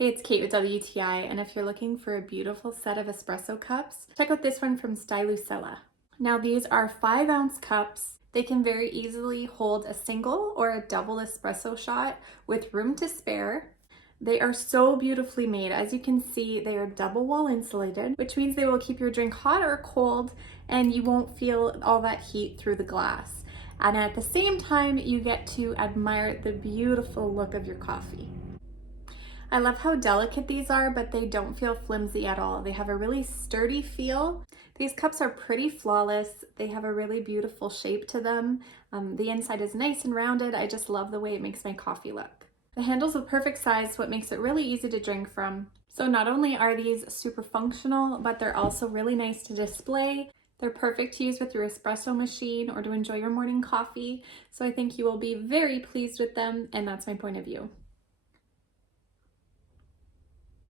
Hey, it's Kate with WTI, and if you're looking for a beautiful set of espresso cups, check out this one from Stylusella. Now these are 5-ounce cups. They can very easily hold a single or a double espresso shot with room to spare. They are so beautifully made. As you can see, they are double wall insulated, which means they will keep your drink hot or cold and you won't feel all that heat through the glass. And at the same time, you get to admire the beautiful look of your coffee. I love how delicate these are, but they don't feel flimsy at all. They have a really sturdy feel. These cups are pretty flawless. They have a really beautiful shape to them. The inside is nice and rounded. I just love the way it makes my coffee look. The handle's a perfect size, so it makes it really easy to drink from. So not only are these super functional, but they're also really nice to display. They're perfect to use with your espresso machine or to enjoy your morning coffee. So I think you will be very pleased with them, and that's my point of view.